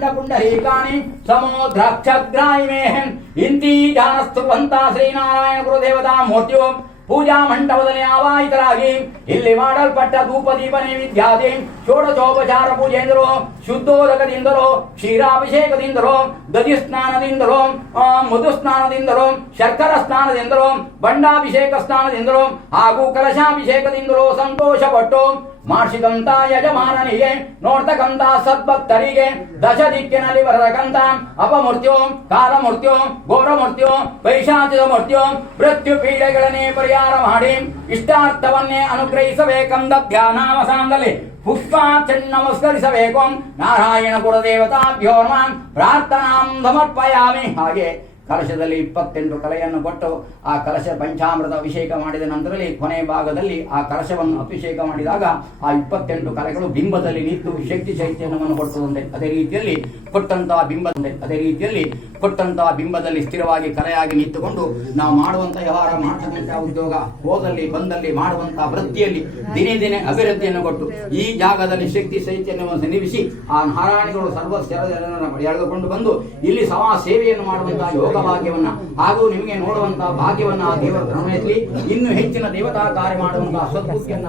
ಚಾಮುಂಡ ಪುಂಡರೀಕಾನಿ ಸಮೋದ್ರಾಕ್ಷಗ್ರಾಯಿಮೇಹಂ ಇಂತಿ ಜಾನಸ್ತುವಂತ ಶ್ರೀನಾರಾಯಣ ಗುರುದೇವತಾ ಮೂರ್ತಿಯು ಪೂಜಾ ಮಂಟಪದಲ್ಲಿ ಆವಾಹಿತರಾಗಿ ಇಲ್ಲಿ ಮಾಡಲ್ಪಟ್ಟ ಧೂಪ ದೀಪ ನೈವೇದ್ಯಾದಿ ಷೋಡಶೋಪಚಾರ ಪೂಜೆಯಿಂದಲೋ ಶುದ್ಧೋದಕದಿಂದಲೋ, ಕ್ಷೀರಾಭಿಷೇಕದಿಂದಲೋ ದಧಿ ಸ್ನಾನದಿಂದಲೋ ಮಧು ಸ್ನಾನದಿಂದಲೋ ಶರ್ಕರ ಸ್ನಾನದಿಂದಲೋ ಬಂಡಾಭಿಷೇಕ ಸ್ನಾನದಿಂದಲೋ ಹಾಗೂ ಕಲಶಾಭಿಷೇಕದಿಂದಲೋ ಸಂತೋಷಪಟ್ಟು ಮಾಡಿಸಿದಂತ ಯಜಮಾನನಿಗೆ ನೋಡ್ತಕ್ಕಂತ ಸದ್ಭಕ್ತರಿಗೆ ದಶ ದಿಕ್ಕಿನಲ್ಲಿ ಬರತಕ್ಕಂತ ಅಪಮೃತ್ಯು ಕಾಲಮೃತ್ಯು ಘೋರಮೃತ್ಯು ಪೈಶಾಚಿಕ ಮೃತ್ಯು ಮೃತ್ಯು ಪೀಡೆಗಳನ್ನೇ ಪರಿಹಾರ ಮಾಡಿ ಇಷ್ಟಾರ್ಥವನ್ನೇ ಅನುಗ್ರಹಿಸಬೇಕೆಂದ ಧ್ಯಾನಾವಸಾನದಲ್ಲಿ ಪುಷ್ಪಾರ್ಚನೆ ನಮಸ್ಕರಿಸಬೇಕು ನಾರಾಯಣ ಕುಲದೇವತಾಭ್ಯೋ ನಮಃ ಪ್ರಾರ್ಥನಾಂ ಸಮರ್ಪಯಾಮಿ ಹಾಗೆ ಕಲಶದಲ್ಲಿ ಇಪ್ಪತ್ತೆಂಟು ಕಲೆಯನ್ನು ಕೊಟ್ಟು ಆ ಕಲಶ ಪಂಚಾಮೃತ ಅಭಿಷೇಕ ಮಾಡಿದ ನಂತರದಲ್ಲಿ ಕೊನೆ ಭಾಗದಲ್ಲಿ ಆ ಕಲಶವನ್ನು ಅಭಿಷೇಕ ಮಾಡಿದಾಗ ಆ ಇಪ್ಪತ್ತೆಂಟು ಕಲೆಗಳು ಬಿಂಬದಲ್ಲಿ ನಿಂತು ಶಕ್ತಿ ಚೈತನ್ಯವನ್ನು ಕೊಡುತ್ತದೆ ಅದೇ ರೀತಿಯಲ್ಲಿ ಕೊಟ್ಟಂತಹ ಬಿಂಬದಂತೆ, ಅದೇ ರೀತಿಯಲ್ಲಿ ಕೊಟ್ಟಂತಹ ಬಿಂಬದಲ್ಲಿ ಸ್ಥಿರವಾಗಿ ಕಲೆಯಾಗಿ ನಿಂತುಕೊಂಡು ನಾವು ಮಾಡುವಂತಹ ವ್ಯವಹಾರ ಮಾಡ್ತಕ್ಕಂತಹ ಉದ್ಯೋಗ, ಹೋದಲ್ಲಿ, ಬಂದಲ್ಲಿ ಮಾಡುವಂತಹ ವೃತ್ತಿಯಲ್ಲಿ ದಿನೇ ದಿನೇ ಅಭಿವೃದ್ಧಿಯನ್ನು ಕೊಟ್ಟು ಈ ಜಾಗದಲ್ಲಿ ಶಕ್ತಿ ಚೈತನ್ಯವನ್ನು ಸನ್ನಿವಿಸಿ ಆ ನಾರಾಯಣಗಳು ಸರ್ವ ಎಳೆದುಕೊಂಡು ಬಂದು ಇಲ್ಲಿ ಸವಾ ಸೇವೆಯನ್ನು ಮಾಡುವಂತಹ ಭಾಗ್ಯವನ್ನ. ಹಾಗೂ ನಿಮಗೆ ನೋಡುವಂತಹ ಭಾಗ್ಯವನ್ನ ಆ ದೇವರ ಇನ್ನು ಹೆಚ್ಚಿನ ದೇವತಾ ಕಾರ್ಯ ಮಾಡುವಂತಹ ಸದ್ಬುದ್ಧಿಯನ್ನ